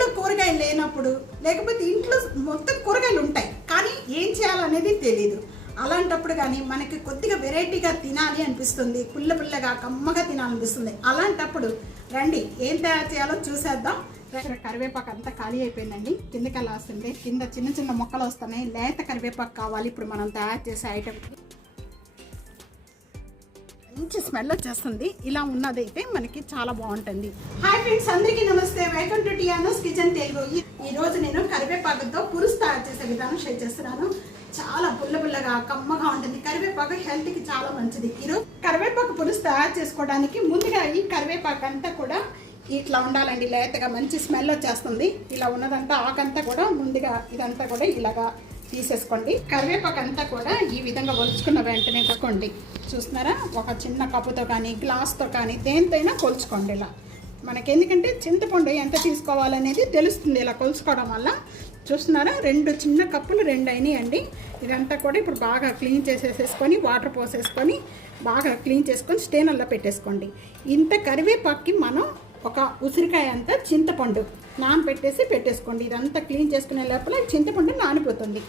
ఇంట్లో కూరగాయలు లేనప్పుడు లేకపోతే ఇంట్లో మొత్తం కూరగాయలు ఉంటాయి కానీ ఏం చేయాలనేది తెలియదు అలాంటప్పుడు కానీ మనకి కొద్దిగా వెరైటీగా తినాలి అనిపిస్తుంది పుల్ల పుల్లగా కమ్మగా తినాలనిపిస్తుంది. అలాంటప్పుడు రండి ఏం తయారు చేయాలో చూసేద్దాం. కరివేపాకు అంతా ఖాళీ అయిపోయిందండి. కిందకి అలా వస్తుంది కింద చిన్న చిన్న మొక్కలు వస్తున్నాయి. లేత కరివేపాకు కావాలి ఇప్పుడు మనం తయారు చేసే ఐటమ్కి మంచి స్మెల్ వచ్చేస్తుంది. ఇలా ఉన్నదైతే మనకి చాలా బాగుంటుంది. హాయ్ ఫ్రెండ్స్ అందరికీ నమస్తే. వెల్కమ్ టు టియానోస్ కిచెన్ తెలుగు ఈ- ఈ రోజు నేను కరివేపాకుతో పులుసు తయారు చేసే విధానం షేర్ చేస్తున్నాను. చాలా పుల్ల పుల్లగా కమ్మగా ఉంటుంది. కరివేపాకు హెల్త్కి చాలా మంచిది. ఈరోజు కరివేపాకు పులుసు తయారు చేసుకోవడానికి ముందుగా ఈ కరివేపాకు అంతా కూడా ఇట్లా ఉండాలండి. లేతగా మంచి స్మెల్ వచ్చేస్తుంది. ఇలా ఉన్నదంతా ఆకంతా కూడా ముందుగా ఇదంతా కూడా ఇలాగా తీసేసుకోండి. కరివేపాకు అంతా కూడా ఈ విధంగా ఒలుచుకున్న వెంటనే కొట్టుకోండి చూస్తున్నారా? ఒక చిన్న కప్పుతో కానీ గ్లాస్తో కానీ దేనితోనైనా కొలుచుకోండి ఇలా. మనకి ఎందుకంటే చింతపండు ఎంత తీసుకోవాలనేది తెలుస్తుంది ఇలా కొలుచుకోవడం వల్ల. చూస్తున్నారా? రెండు చిన్న కప్పులు రెండు అయినాయండి. ఇదంతా కూడా ఇప్పుడు బాగా క్లీన్ చేసేసేసుకొని వాటర్ పోసేసుకొని బాగా క్లీన్ చేసుకొని స్టేనర్లో పెట్టేసుకోండి. ఇంత కరివేపాకుకి మనం ఒక ఉసిరికాయ అంతా చింతపండు నానబెట్టేసి పెట్టేసుకోండి. ఇదంతా క్లీన్ చేసుకునే లోపల ఈ చింతపండు నానిపోతుంది.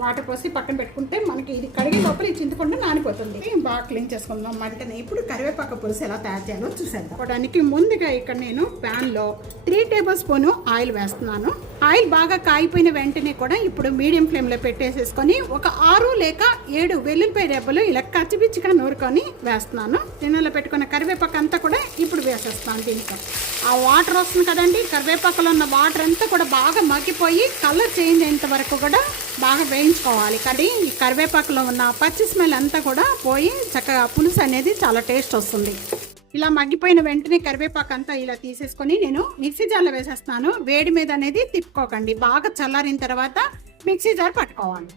వాటర్ పోసి పక్కన పెట్టుకుంటే మనకి ఇది కడిగే లోపల ఈ చింతపండు నానిపోతుంది. బాగా క్లీన్ చేసుకుందాం. మంటని ఇప్పుడు కరివేపాకు పులుసు ఎలా తయారు చేయాలో చూసేద్దాం. దానికి ముందుగా ఇక్కడ నేను ప్యాన్లో త్రీ టేబుల్ స్పూన్ ఆయిల్ వేస్తున్నాను. ఆయిల్ బాగా కాగిపోయిన వెంటనే కూడా ఇప్పుడు మీడియం ఫ్లేమ్లో పెట్టేసేసుకొని ఒక ఆరు లేక ఏడు వెల్లుల్లిపాయ రెబ్బలు ఇలా కచ్చిపిచ్చిగా నూరుకొని వేస్తున్నాను. తిన్నెలో పెట్టుకున్న కరివేపాకు అంతా కూడా ఇప్పుడు వేసేస్తాను దీంట్లో. ఆ వాటర్ వస్తుంది కదండి కరివేపాకులో ఉన్న వాటర్ అంతా కూడా బాగా మగ్గిపోయి కలర్ చేంజ్ అయ్యేంత వరకు కూడా బాగా వేయించుకోవాలి. కానీ ఈ కరివేపాకులో ఉన్న పచ్చి స్మెల్ అంతా కూడా పోయి చక్కగా పులుసు అనేది చాలా టేస్ట్ వస్తుంది. ఇలా మగ్గిపోయిన వెంటనే కరివేపాకు అంతా ఇలా తీసేసుకొని నేను మిక్సీ జార్లో వేసేస్తాను. వేడి మీద అనేది తిప్పుకోకండి. బాగా చల్లారిన తర్వాత మిక్సీ జార్ పట్టుకోవాలి.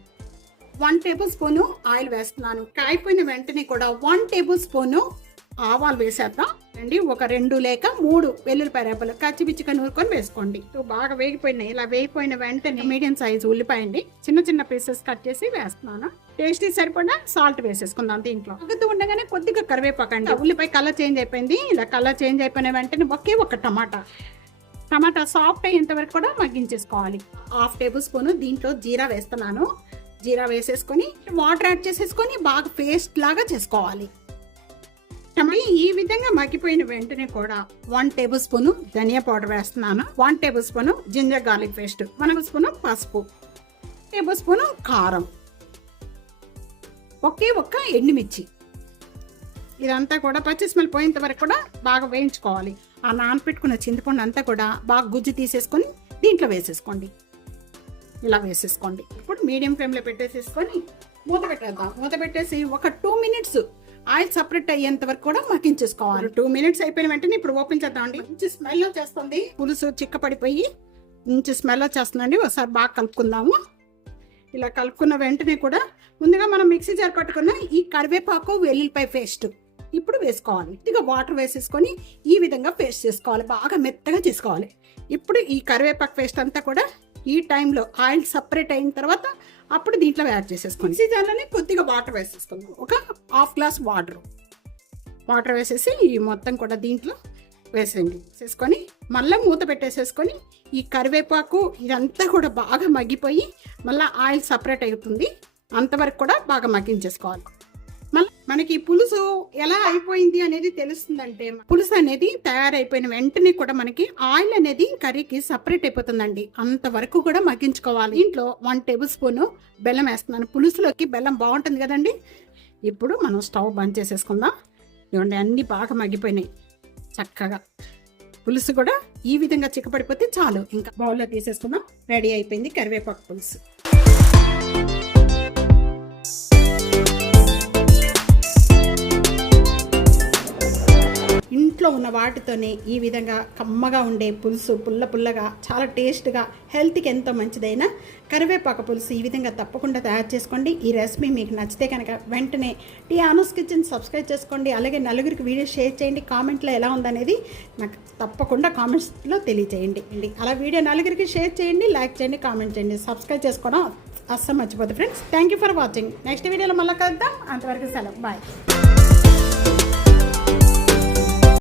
వన్ టేబుల్ స్పూను ఆయిల్ వేస్తున్నాను. కాయిపోయిన వెంటనే కూడా వన్ టేబుల్ స్పూను ఆవాలు వేసేద్దాం. అండి ఒక రెండు లేక మూడు వెల్లుల్లిపాయ రేపలు కచ్చిపిచ్చిగా నూరుకొని వేసుకోండి. బాగా వేగిపోయినాయి. ఇలా వేగిపోయిన వెంటనే మీడియం సైజు ఉల్లిపాయ అండి చిన్న చిన్న పీసెస్ కట్ చేసి వేస్తున్నాను. టేస్ట్ సరిపడా? సాల్ట్ వేసేసుకుందాం దీంట్లో. అగ్గుతూ ఉండగానే కొద్దిగా కరివేపాకు అండి. ఉల్లిపాయ కలర్ చేంజ్ అయిపోయింది. ఇలా కలర్ చేంజ్ అయిపోయిన వెంటనే ఒకే ఒక టమాటా. టమాటా సాఫ్ట్ అయ్యేంతవరకు కూడా మగ్గించేసుకోవాలి. హాఫ్ టేబుల్ స్పూన్ దీంట్లో జీరా వేస్తున్నాను. జీరా వేసేసుకొని వాటర్ యాడ్ చేసేసుకొని బాగా పేస్ట్ లాగా చేసుకోవాలి. టమాటా ఈ విధంగా మగ్గిపోయిన వెంటనే కూడా వన్ టేబుల్ స్పూన్ ధనియా పౌడర్ వేస్తున్నాను. One tablespoon ginger garlic paste. One spoon పసుపు. టేబుల్ స్పూన్ కారం. ఒకే ఒక్క ఎండుమిర్చి. ఇదంతా కూడా పచ్చి స్మెల్ పోయేంత వరకు కూడా బాగా వేయించుకోవాలి. ఆ నానపెట్టుకున్న చింతపండు అంతా కూడా బాగా గుజ్జు తీసేసుకొని దీంట్లో వేసేసుకోండి. ఇలా వేసేసుకోండి. ఇప్పుడు మీడియం ఫ్లేమ్లో పెట్టేసేసుకొని మూత పెట్టేద్దాం. మూత పెట్టేసి ఒక టూ మినిట్స్ ఆయిల్ సపరేట్ అయ్యేంత వరకు కూడా మగ్గించేసుకోవాలి. టూ మినిట్స్ అయిపోయిన వెంటనే ఇప్పుడు ఓపెన్ చేద్దామండి. మంచి స్మెల్ వచ్చేస్తుంది. పులుసు చిక్కపడిపోయి మంచి స్మెల్ వచ్చేస్తుందండి. ఒకసారి బాగా కలుపుకుందాము. ఇలా కలుపుకున్న వెంటనే కూడా ముందుగా మనం మిక్సీ జార్ పట్టుకున్న ఈ కరివేపాకు వెల్లుల్లిపాయ పేస్ట్ ఇప్పుడు వేసుకోవాలి. ఇక వాటర్ వేసేసుకొని ఈ విధంగా పేస్ట్ చేసుకోవాలి. బాగా మెత్తగా చేసుకోవాలి. ఇప్పుడు ఈ కరివేపాకు పేస్ట్ అంతా కూడా ఈ టైంలో ఆయిల్ సపరేట్ అయిన తర్వాత అప్పుడు దీంట్లో యాడ్ చేసేసుకోండి. మిక్సీ జార్లోనే కొద్దిగా వాటర్ వేసేసుకుందాం. ఒక హాఫ్ గ్లాస్ వాటర్. వాటర్ వేసేసి ఈ మొత్తం కూడా దీంట్లో వేసేయండి. వేసేసుకొని మళ్ళీ మూత పెట్టేసేసుకొని ఈ కరివేపాకు ఇదంతా కూడా బాగా మగ్గిపోయి మళ్ళీ ఆయిల్ సపరేట్ అవుతుంది. అంతవరకు కూడా బాగా మగ్గించేసుకోవాలి. మళ్ళీ మనకి పులుసు ఎలా అయిపోయింది అనేది తెలుస్తుందంటే పులుసు అనేది తయారైపోయిన వెంటనే కూడా మనకి ఆయిల్ అనేది కర్రీకి సపరేట్ అయిపోతుందండి. అంతవరకు కూడా మగ్గించుకోవాలి. ఇంట్లో వన్ టేబుల్ స్పూన్ బెల్లం వేస్తున్నాను. పులుసులోకి బెల్లం బాగుంటుంది కదండి? ఇప్పుడు మనం స్టవ్ బంద్ చేసేసుకుందాం. ఇవ్వండి అన్నీ బాగా మగ్గిపోయినాయి. చక్కగా. పులుసు కూడా ఈ విధంగా చిక్కపడిపోతే చాలు. ఇంకా బౌల్లో తీసేసుకుందాం. రెడీ అయిపోయింది కరివేపాకు పులుసు. ఇంట్లో ఉన్న వాటితోనే ఈ విధంగా కమ్మగా ఉండే పులుసు పుల్ల పుల్లగా చాలా టేస్ట్గా హెల్త్కి ఎంతో మంచిదైన కరివేపాకు పులుసు ఈ విధంగా తప్పకుండా తయారు చేసుకోండి. ఈ రెసిపీ మీకు నచ్చితే కనుక వెంటనే టీ ఆనూస్ కిచెన్ సబ్స్క్రైబ్ చేసుకోండి. అలాగే నలుగురికి వీడియో షేర్ చేయండి. కామెంట్లో ఎలా ఉందనేది నాకు తప్పకుండా కామెంట్స్లో తెలియజేయండి. అండి అలా వీడియో నలుగురికి షేర్ చేయండి లైక్ చేయండి కామెంట్ చేయండి సబ్స్క్రైబ్ చేసుకోవడం అస్సలు మర్చిపోతుంది friends. Thank you for watching. Next వీడియోలో మళ్ళీ కలుద్దాం. అంతవరకు సెలవు. బాయ్.